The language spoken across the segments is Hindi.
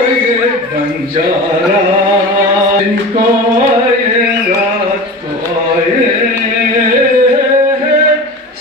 ये बंजारा, दिन को आए रात को आए,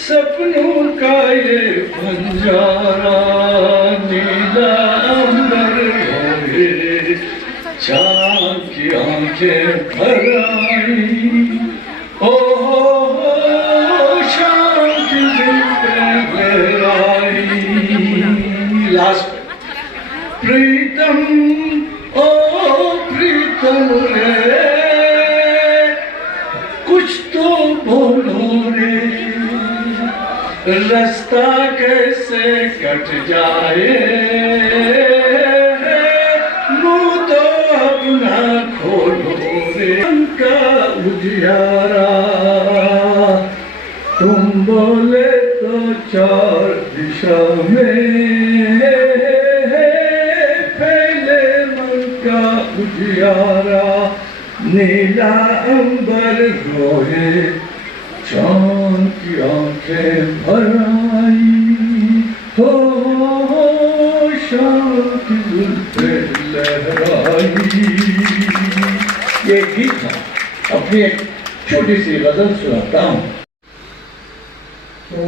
सपनों का ये बंजारा, नीला अंबर होए, चाँद की आंखें भर आई, ओ शाम की जुल्फें आई। लास्ट प्रीतम, ओ प्रीतम रे, कुछ तो बोलो रे, रास्ता कैसे कट जाए, मुँह तो अपना खोलो रे, का उजियारा, तुम बोले तो चार दिशा में फैले मन का उजियारा, नीला अंबर रोए, चाँद की आंखें भर आई, हो शाम की जुल्फें लहराई। ये गीत था, अपनी एक छोटी सी गजल सुनाता हूँ। तो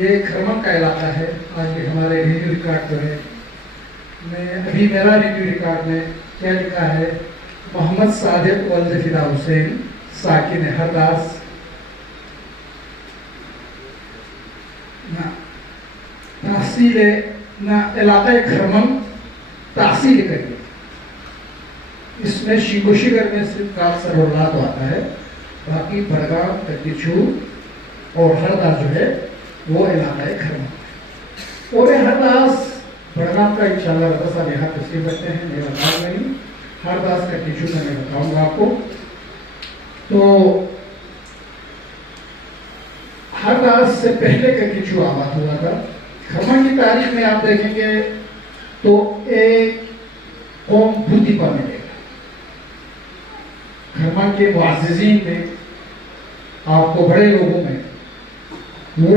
ये खरमन का इलाका है। आज भी हमारे रेडियो रिकॉर्ड जो है, अभी मेरा रेडियो रिकॉर्ड में क्या लिखा है, मोहम्मद सादिक वल्द फिदा हुसैन साकिन हरदास तहसील ना इलाका खरमन तहसील करिए। इसमें शिकोशीगर में सिर्फ काल सरवरला तो आता है, बाकी बड़गांव, कद्दीचू और हरदास जो है वो इलाका है खरमन। और हरदास बड़गांव का इंशाल्लाह रजा साहब यहाँ तस्वीर रखते हैं, मैं बताऊंगा नहीं। हरदास कद्दीचू का मैं बताऊंगा आपको। तो हरदास से पहले कद्दीचू आबाद हुआ था। खरमन की तारीख में आप देखेंगे तो एक कौम बुद्धिपा मिलेगा। खरमन के मुअज़्ज़िज़ीन में, आपको बड़े लोगों में, वो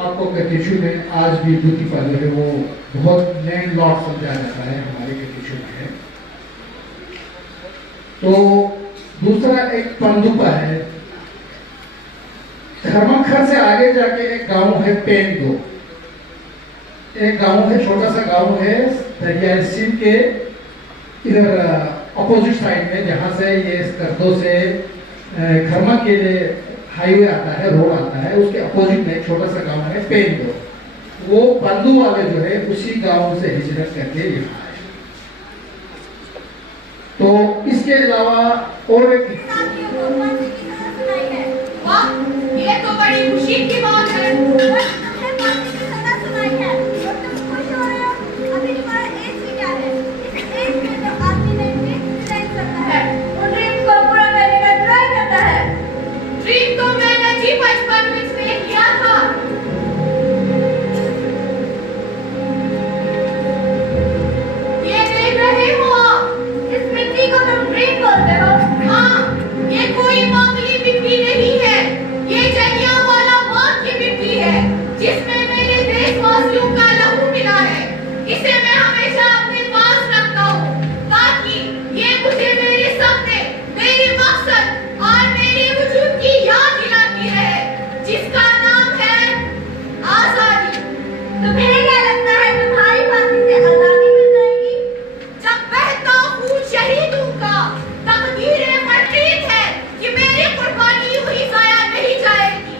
आपको कद्दीचू में आज भी बुद्धिपा जो है वो बहुत लैंड लॉर्ड समझा जाता है, हमारे कद्दीचू में है। तो दूसरा एक पंदुपा है। खरमनखर से आगे जाके एक गांव है पेंदो, एक गांव है, छोटा सा गांव है दरियाई सिंध के इधर अपोजिट साइड में, जहाँ से ये करदो से खरमन के लिए हाईवे आता है, रोड आता है, उसके अपोजिट में एक छोटा सा गांव है पेंदो। वो बंधु वाले जो है उसी गांव से हिजरत करके यहाँ आए। तो इसके अलावा और एक ये तो बड़ी खुशी की बात है। ड्रीम तो मैंने जी बचपन में इसलिए किया था। ये देख रहे हो आप, इस मिट्टी को तुम ड्रीम बोलते हो? हाँ, ये कोई मामूली मिट्टी नहीं है, ये जलियांवाला बाग की मिट्टी है, जिसमें मेरे देशवासियों का लहू मिला है। इसे मैं हमेशा अपने पास रखता हूँ, ताकि ये मुझे मेरे सपने, मेरे मकसद और मेरे वजूद की याद दिलाती रहे, जिसका नाम है आजादी। तुम्हें क्या लगता है तुम्हारी फांसी से आजादी मिल जाएगी? जब बहता खून शहीदों का तकदीर-ए-मर्जीत है कि मेरी कुर्बानी यूं ही जाया नहीं जाएगी।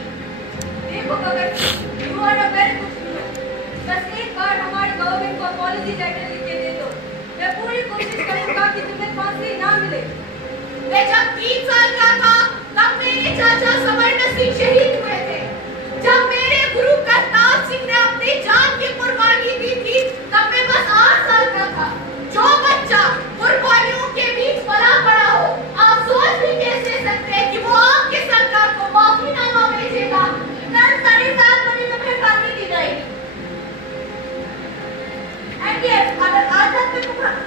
देखो गगन, you are a very good student. बस एक बार हमारे गवर्नमेंट को अपॉलजी लेटर लिख के दे दो। मैं पूरी कोशिश करूंगा कि तुम्हें फांसी ना मिले। मैं जब 3 साल का था तब मेरे चाचा सवर्ण सिंह शहीद हुए थे। जब मेरे गुरु करतार सिंह ने अपनी जान की कुर्बानी दी थी तब मैं बस 8 साल का था। जो बच्चा कुर्बानियों के बीच पला पड़ा हो, आप सोच भी कैसे सकते हैं कि वो आपकी सरकार को माफीनामा भेजेगा? कल साढ़े 7 बजे तुम्हें फांसी दी जाएगी। एंड यस, अगर आज तक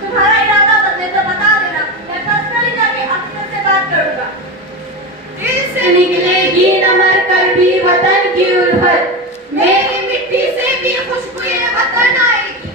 तुम्हारा इरादा बदले तो बता देना, मैं पर्सनली जाके अफसर से बात करूंगा। दिल से निकलेगी न मर कर भी वतन की उल्फत, मेरी मिट्टी से भी खुशबुए वतन आएगी।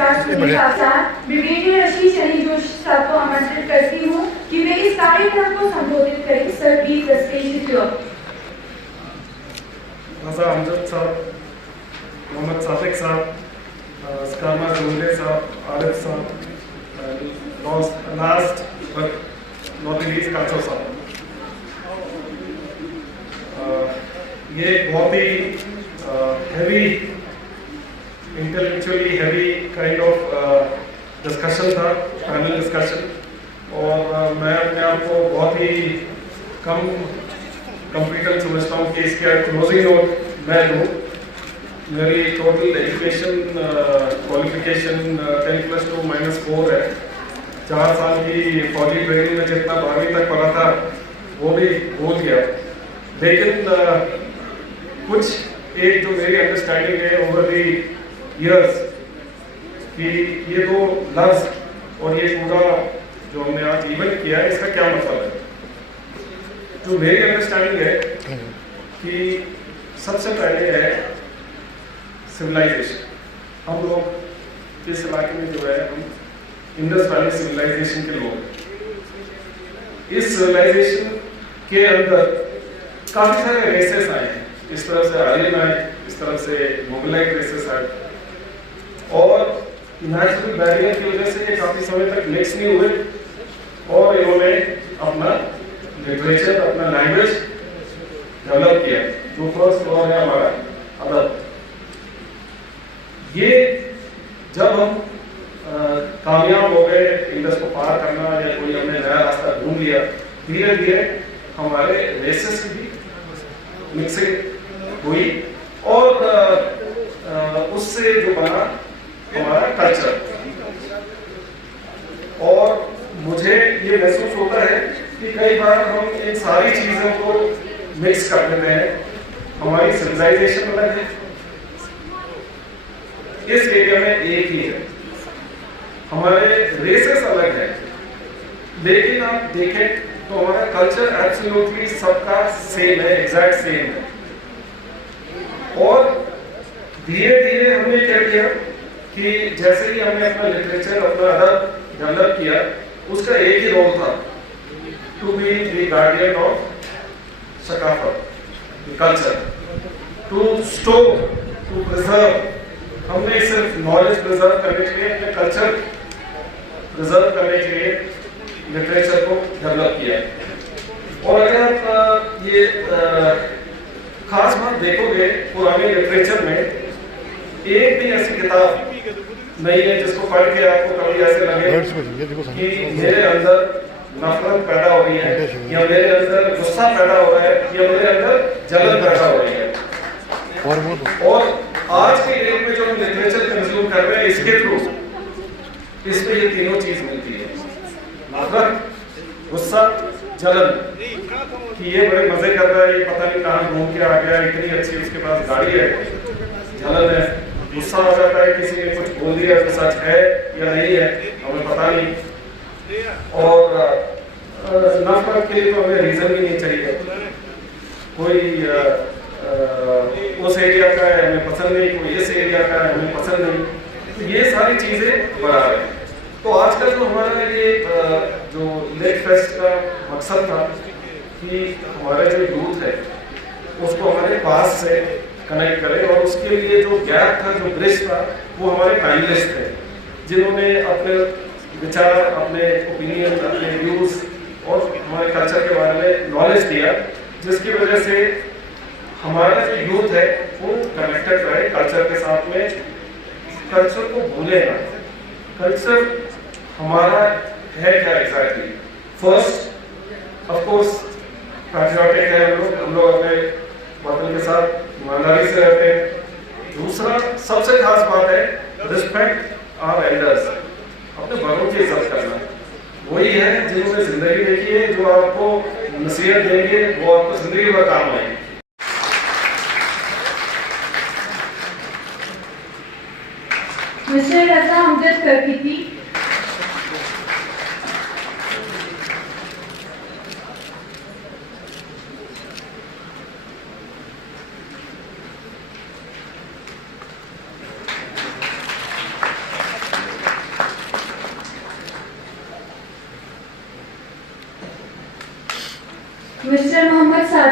स्टार्स के साथ साथ ब्रिगेडियर आशीष अली जोशी साहब को आमंत्रित करती हूँ कि वे इस कार्यक्रम को संबोधित करें। Sir please the stage is your. Raza Amjad sahab, Mohammad Sadiq साहब, स्कामा जुमले साहब, आरिफ साहब, लास्ट बट नॉट लीस्ट काचो साहब। ये बहुत ही heavy, intellectually heavy kind of discussion था, पैनल डिस्कशन, और मैं अपने आप को बहुत ही कम कॉम्पिटेंट समझता हूँ कि इसके क्लोजिंग नोट मैं दूँ। मेरी टोटल एजुकेशन क्वालिफिकेशन 10+2 -4 है। 4 साल की फौजी ट्रेनिंग में जितना 12वीं तक पढ़ा था वो भी भूल गया, लेकिन कुछ एक जो मेरी अंडरस्टैंडिंग है ओवर दी ईयर्स कि ये दो लफ्ज और ये पूरा जो हमने आज इवेंट किया है इसका क्या मतलब है। जो मेरी अंडरस्टैंडिंग है कि सबसे पहले है सिविलाइजेशन। हम लोग इस इलाके में जो है हम इंडस वैली सिविलाइजेशन के लोग। इस सिविलाइजेशन के अंदर काफी सारे रेसेस आए हैं। इस तरफ से आर्यन आए, इस तरफ से मोगलाइट रेसेस आए, और नेचुरल बैरियर की वजह से ये काफी समय तक मिक्स नहीं हुए और इन्होंने अपना लिटरेचर, अपना लैंग्वेज डेवलप किया। जो फर्स्ट लॉ है हमारा अदब, ये जब हम कामयाब हो गए इंडस को पार करना या कोई हमने नया रास्ता ढूंढ लिया, धीरे धीरे हमारे रेसेस की भी मिक्सिंग हुई और उससे जो बना हमारा कल्चर। और मुझे ये महसूस होता है कि कई बार हम इन सारी चीजों को मिक्स कर देते हैं। हमारी सिविलाइजेशन अलग है, इस एरिया में एक ही है, हमारे रेसेस अलग है, लेकिन आप देखें तो हमारा कल्चर एब्सोल्युटली सबका सेम है, एग्जैक्ट सेम है। और धीरे धीरे हमने क्या किया कि जैसे ही हमने अपना लिटरेचर, अपना अदब डेवलप किया, उसका एक ही रोल था, to be the guardian of सकाफत, culture, to store, to preserve. हमने सिर्फ नॉलेज प्रिजर्व करने के लिए, अपने कल्चर प्रिजर्व करने के लिए लिटरेचर को डेवलप किया। और अगर आप ये खास बात देखोगे पुराने लिटरेचर में, एक भी ऐसी किताब नहीं है जिसको पढ़ के आपको कभी ऐसे लगे कि मेरे अंदर नफरत पैदा हो रही है, या मेरे अंदर गुस्सा पैदा हो रहा है, या मेरे अंदर जलन पैदा हो रही है। और आज के डेट में जो हम लिटरेचर कंज्यूम कर रहे हैं, इसके थ्रू इसमें ये तीनों चीज मिलती है, नफरत, गुस्सा, जलन, कि ये बड़े मजे कर रहा है, ये पता नहीं कहाँ घूम के आ गया, इतनी अच्छी उसके पास गाड़ी है। जलन है, गुस्सा आ जाता है, किसी ने कुछ बोल दिया तो सच है या नहीं है हमें पता नहीं। और नफरत के लिए तो हमें रीजन भी नहीं चाहिए, कोई उस एरिया का है हमें पसंद नहीं, कोई इस एरिया का है हमें पसंद नहीं, ये सारी चीजें बढ़ा रहे हैं। तो आजकल जो हमारा ये जो लेट फेस्ट का मकसद था कि हमारा जो यूथ है उसको हमारे पास से कनेक्ट करें, और उसके लिए जो गैप था, जो ब्रिज था, वो हमारे पैनलिस्ट थे जिन्होंने अपने विचार, अपने ओपिनियन, अपने व्यूज और हमारे कल्चर के बारे में नॉलेज दिया, जिसकी वजह से हमारा जो यूथ है वो कनेक्टेड रहे कल्चर के साथ में, कल्चर को भूले ना। कल्चर हमारा है क्या exactly? First of course patriotic है हम लोग अपने वतन के साथ ईमानदारी से रहते हैं। दूसरा सबसे खास बात है रिस्पेक्ट आवर एल्डर्स, अपने बड़ों की इज्जत करना। वही है जिन्होंने जिंदगी देखी है, जो आपको नसीहत देंगे वो आपको जिंदगी भर काम आएगी। मिस्टर रजा अमजद करकिती।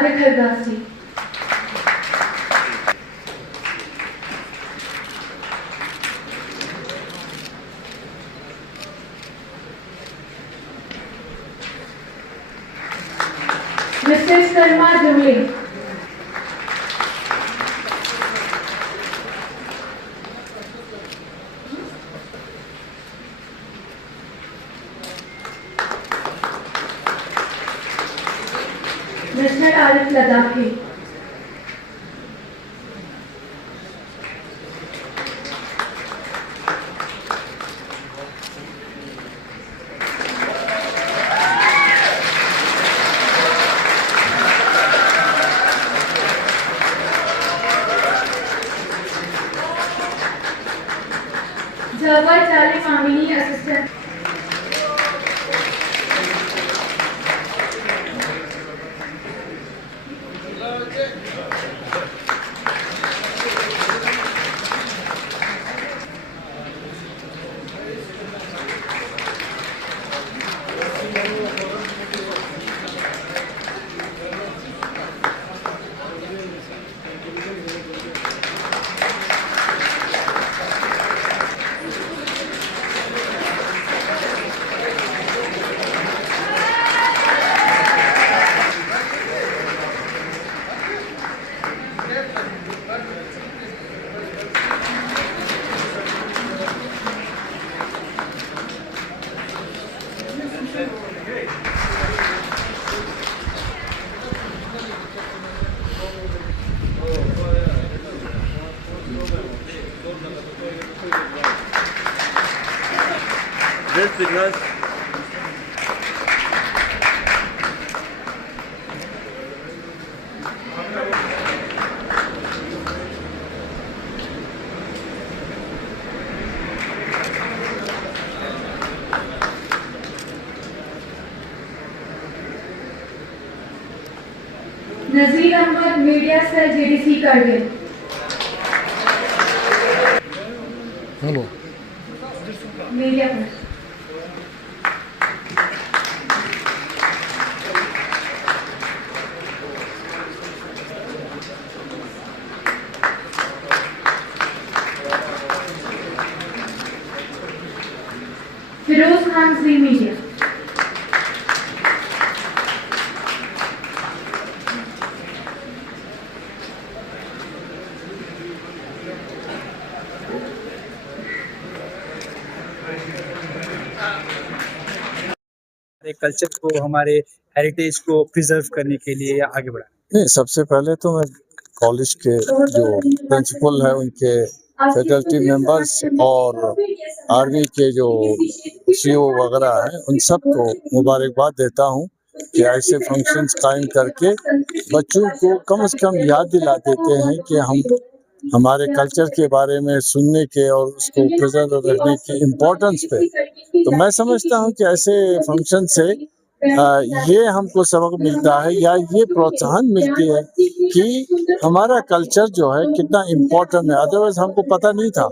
प्रखर दास जी। मिस्टर शर्मा जुमले। मिस्टर आरिफ लद्दाखी। जवाब चाली मामिनी assistant. Just because Nazir Ahmad media cell JDC Kargil. Hello media पर फिरोज खान जी मीडिया। हमारे कल्चर को, हमारे हेरिटेज को प्रिजर्व करने के लिए या आगे बढ़ा? नहीं, सबसे पहले तो मैं कॉलेज के जो प्रिंसिपल है उनके फैकल्टी मेंबर्स और आर्मी के जो सीओ वगैरह हैं उन सबको मुबारकबाद देता हूं कि ऐसे फंक्शंस कायम करके बच्चों को कम से कम याद दिला देते हैं कि हम हमारे कल्चर के बारे में सुनने के और उसको प्रिजर्व रखने की इम्पोर्टेंस पे। तो मैं समझता हूं कि ऐसे फंक्शन से ये हमको सबक मिलता है या ये प्रोत्साहन मिलती है कि हमारा कल्चर जो है कितना इम्पोर्टेंट है। अदरवाइज हमको पता नहीं था।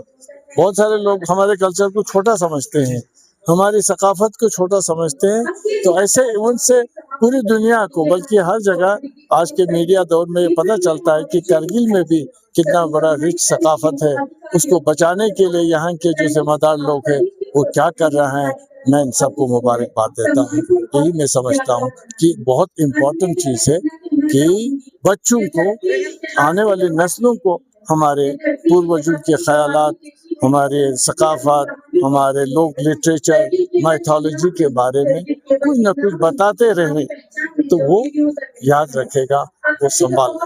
बहुत सारे लोग हमारे कल्चर को छोटा समझते हैं, हमारी सकाफत को छोटा समझते हैं। तो ऐसे इवेंट से पूरी दुनिया को, बल्कि हर जगह आज के मीडिया दौर में ये पता चलता है कि करगिल में भी कितना बड़ा रिच सकाफत है। उसको बचाने के लिए यहाँ के जो जिम्मेदार लोग हैं वो क्या कर रहे हैं, मैं इन सबको मुबारकबाद देता हूँ। यही मैं समझता हूँ कि बहुत इम्पोर्टेंट चीज़ है कि बच्चों को, आने वाली नस्लों को हमारे पूर्वजों के ख्यालात, हमारे सकाफत, हमारे लोक लिटरेचर, माइथोलॉजी के बारे में कुछ न कुछ बताते रहें तो वो याद रखेगा, वो संभाल